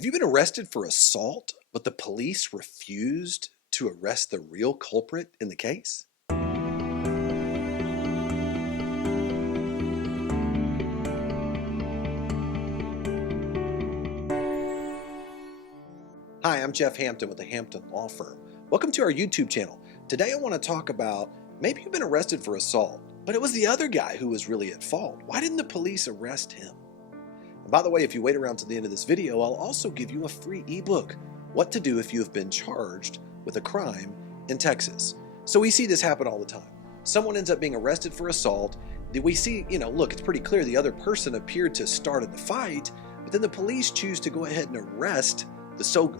Have you been arrested for assault, but the police refused to arrest the real culprit in the case? Hi, I'm Jeff Hampton with the Hampton Law Firm. Welcome to our YouTube channel. Today I want to talk about maybe you've been arrested for assault, but it was the other guy who was really at fault. Why didn't the police arrest him? And by the way, if you wait around to the end of this video, I'll also give you a free ebook, What to Do If You Have Been Charged with a Crime in Texas. So we see this happen all the time. Someone ends up being arrested for assault. We see, look, it's pretty clear the other person appeared to start the fight, but then the police choose to go ahead and arrest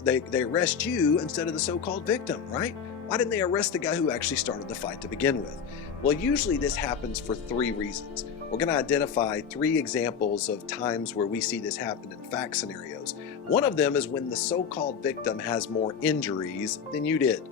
they arrest you instead of the so-called victim, right? Why didn't they arrest the guy who actually started the fight to begin with? Well, usually this happens for three reasons. We're going to identify three examples of times where we see this happen in fact scenarios. One of them is when the so-called victim has more injuries than you did.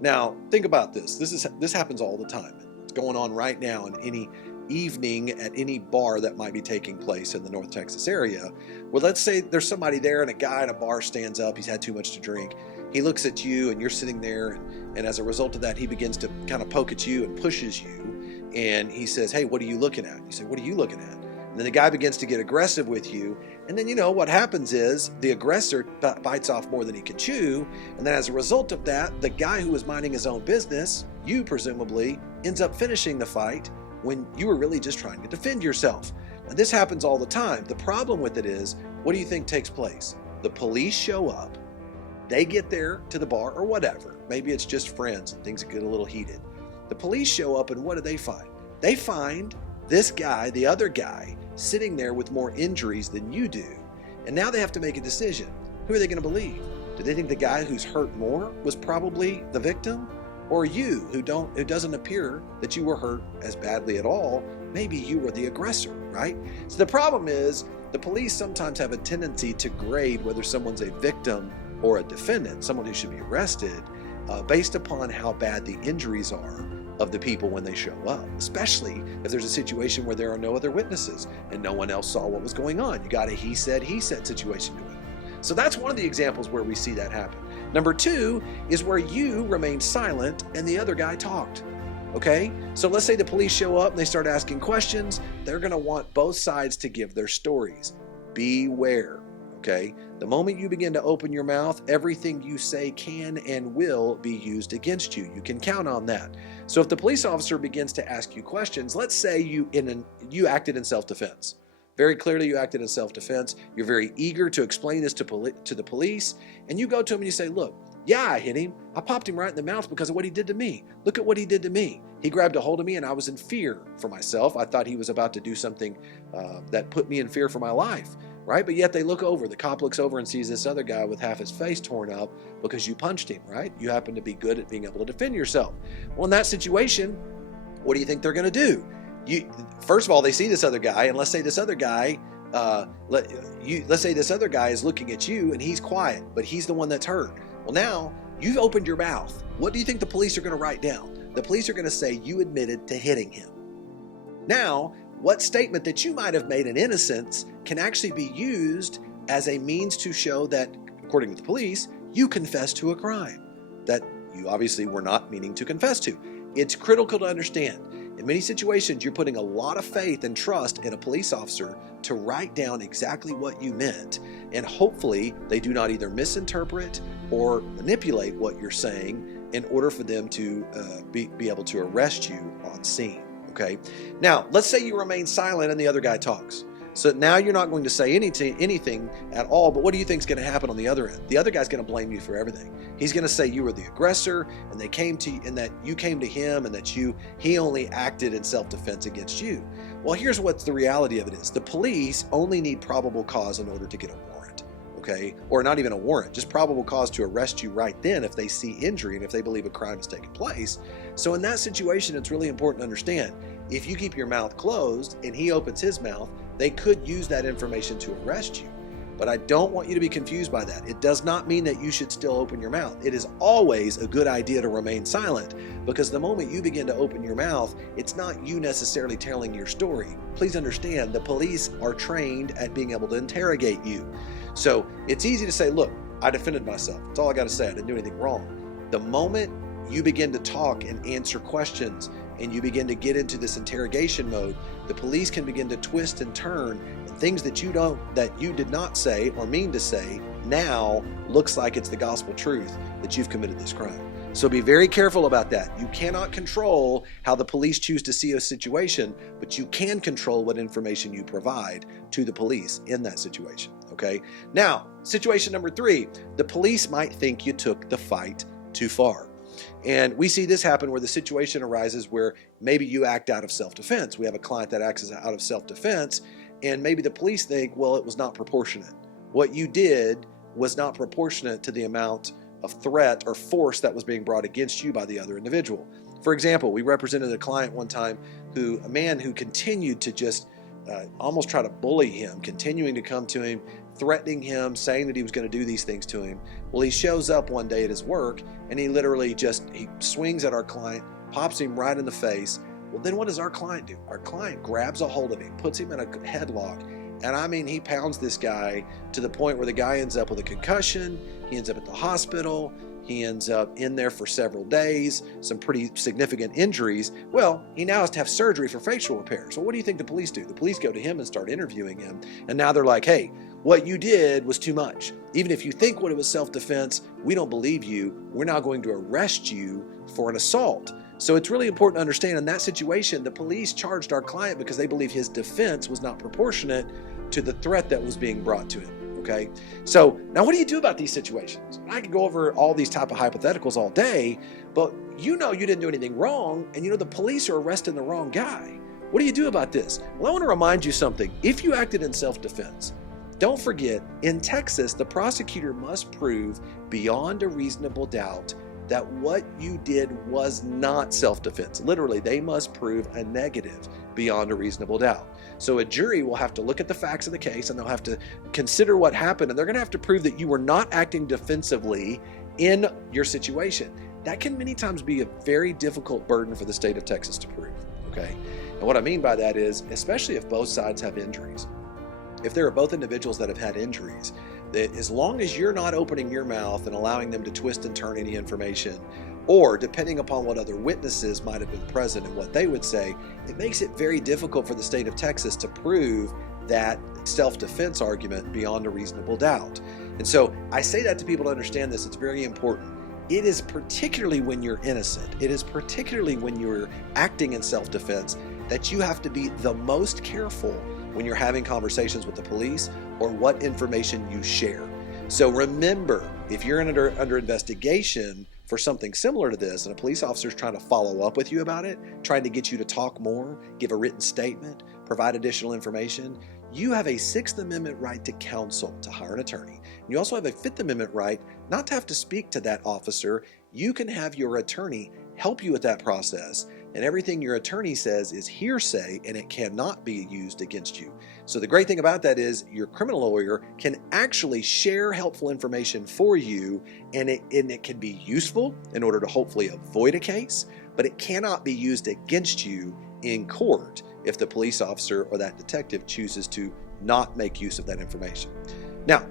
Now, think about this. This happens all the time. It's going on right now in any evening at any bar that might be taking place in the North Texas area. Well, let's say there's somebody there and a guy in a bar stands up. He's had too much to drink. He looks at you and you're sitting there, and as a result of that, he begins to kind of poke at you and pushes you. And he says, "Hey, what are you looking at?" You say, "What are you looking at?" And then the guy begins to get aggressive with you. And then, what happens is the aggressor bites off more than he can chew. And then as a result of that, the guy who was minding his own business, you presumably, ends up finishing the fight when you were really just trying to defend yourself. Now, this happens all the time. The problem with it is, what do you think takes place? The police show up. They get there to the bar or whatever. Maybe it's just friends and things get a little heated. The police show up and what do they find? They find this guy, the other guy, sitting there with more injuries than you do. And now they have to make a decision. Who are they going to believe? Do they think the guy who's hurt more was probably the victim? Or you, who doesn't appear that you were hurt as badly at all? Maybe you were the aggressor, right? So the problem is the police sometimes have a tendency to grade whether someone's a victim or a defendant, someone who should be arrested, based upon how bad the injuries are of the people when they show up, especially if there's a situation where there are no other witnesses and no one else saw what was going on. You got a he said situation going on. So that's one of the examples where we see that happen. Number two is where you remained silent and the other guy talked. Okay? So let's say the police show up and they start asking questions. They're going to want both sides to give their stories. Beware. Okay? The moment you begin to open your mouth, everything you say can and will be used against you. You can count on that. So if the police officer begins to ask you questions, let's say you acted in self-defense. Very clearly you acted in self-defense. You're very eager to explain this to the police, and you go to him and you say, "Look, yeah, I hit him. I popped him right in the mouth because of what he did to me. Look at what he did to me. He grabbed a hold of me and I was in fear for myself. I thought he was about to do something that put me in fear for my life." Right? But yet they look over. The cop looks over and sees this other guy with half his face torn up because you punched him, right? You happen to be good at being able to defend yourself. Well, in that situation, what do you think they're going to do? First of all, they see this other guy, and let's say this other guy is looking at you and he's quiet, but he's the one that's hurt. Well, now you've opened your mouth. What do you think the police are going to write down? The police are going to say you admitted to hitting him. Now, what statement that you might have made in innocence can actually be used as a means to show that, according to the police, you confessed to a crime that you obviously were not meaning to confess to. It's critical to understand. In many situations, you're putting a lot of faith and trust in a police officer to write down exactly what you meant, and hopefully they do not either misinterpret or manipulate what you're saying in order for them to be able to arrest you on scene. Okay. Now, let's say you remain silent and the other guy talks. So now you're not going to say anything at all, but what do you think is going to happen on the other end? The other guy's going to blame you for everything. He's going to say you were the aggressor and that you came to him and that he only acted in self-defense against you. Well, here's what the reality of it is. The police only need probable cause in order to get a warrant. Okay? Or not even a warrant, just probable cause to arrest you right then if they see injury and if they believe a crime has taken place. So in that situation, it's really important to understand, if you keep your mouth closed and he opens his mouth, they could use that information to arrest you. But I don't want you to be confused by that. It does not mean that you should still open your mouth. It is always a good idea to remain silent, because the moment you begin to open your mouth, it's not you necessarily telling your story. Please understand, the police are trained at being able to interrogate you. So it's easy to say, look, I defended myself. That's all I got to say. I didn't do anything wrong. The moment you begin to talk and answer questions and you begin to get into this interrogation mode, the police can begin to twist and turn, and things that you did not say or mean to say now looks like it's the gospel truth that you've committed this crime. So be very careful about that. You cannot control how the police choose to see a situation, but you can control what information you provide to the police in that situation, okay? Now, situation number 3, the police might think you took the fight too far. And we see this happen where the situation arises where maybe you act out of self-defense. We have a client that acts out of self-defense, and maybe the police think, well, it was not proportionate. What you did was not proportionate to the amount of threat or force that was being brought against you by the other individual. For example, we represented a client one time a man who continued to just almost try to bully him, continuing to come to him, threatening him, saying that he was going to do these things to him. Well, he shows up one day at his work and he literally he swings at our client, pops him right in the face. Well, then what does our client do? Our client grabs a hold of him, puts him in a headlock, and I mean, he pounds this guy to the point where the guy ends up with a concussion. He ends up at the hospital. He ends up in there for several days, some pretty significant injuries. Well, he now has to have surgery for facial repair. So what do you think the police do? The police go to him and start interviewing him. And now they're like, hey, what you did was too much. Even if you think what it was self-defense, we don't believe you. We're now going to arrest you for an assault. So it's really important to understand in that situation, the police charged our client because they believe his defense was not proportionate to the threat that was being brought to him. Okay, so now what do you do about these situations? I could go over all these type of hypotheticals all day, but you didn't do anything wrong, and the police are arresting the wrong guy. What do you do about this? Well, I want to remind you something. If you acted in self-defense, don't forget, in Texas, the prosecutor must prove beyond a reasonable doubt that what you did was not self-defense. Literally, they must prove a negative beyond a reasonable doubt. So a jury will have to look at the facts of the case and they'll have to consider what happened, and they're going to have to prove that you were not acting defensively in your situation. That can many times be a very difficult burden for the state of Texas to prove, okay? And what I mean by that is, especially if both sides have injuries, if there are both individuals that have had injuries, that as long as you're not opening your mouth and allowing them to twist and turn any information, or depending upon what other witnesses might have been present and what they would say, it makes it very difficult for the state of Texas to prove that self-defense argument beyond a reasonable doubt. And so I say that to people to understand this. It's very important. It is particularly when you're innocent, it is particularly when you're acting in self-defense that you have to be the most careful when you're having conversations with the police or what information you share. So remember, if you're under investigation for something similar to this and a police officer is trying to follow up with you about it, trying to get you to talk more, give a written statement, provide additional information, you have a 6th Amendment right to counsel, to hire an attorney. You also have a 5th Amendment right not to have to speak to that officer. You can have your attorney help you with that process, and everything your attorney says is hearsay and it cannot be used against you. So the great thing about that is your criminal lawyer can actually share helpful information for you, and it can be useful in order to hopefully avoid a case, but it cannot be used against you in court if the police officer or that detective chooses to not make use of that information. Now,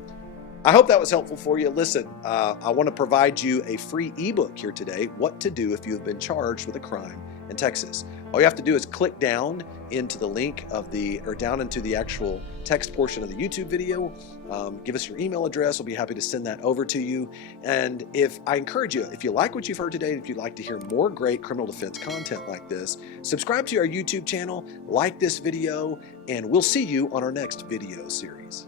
I hope that was helpful for you. Listen, I want to provide you a free ebook here today, What to Do If You Have Been Charged with a Crime in Texas. All you have to do is click down into the link down into the actual text portion of the YouTube video. Give us your email address. We'll be happy to send that over to you. And I encourage you, if you like what you've heard today, if you'd like to hear more great criminal defense content like this, subscribe to our YouTube channel, like this video, and we'll see you on our next video series.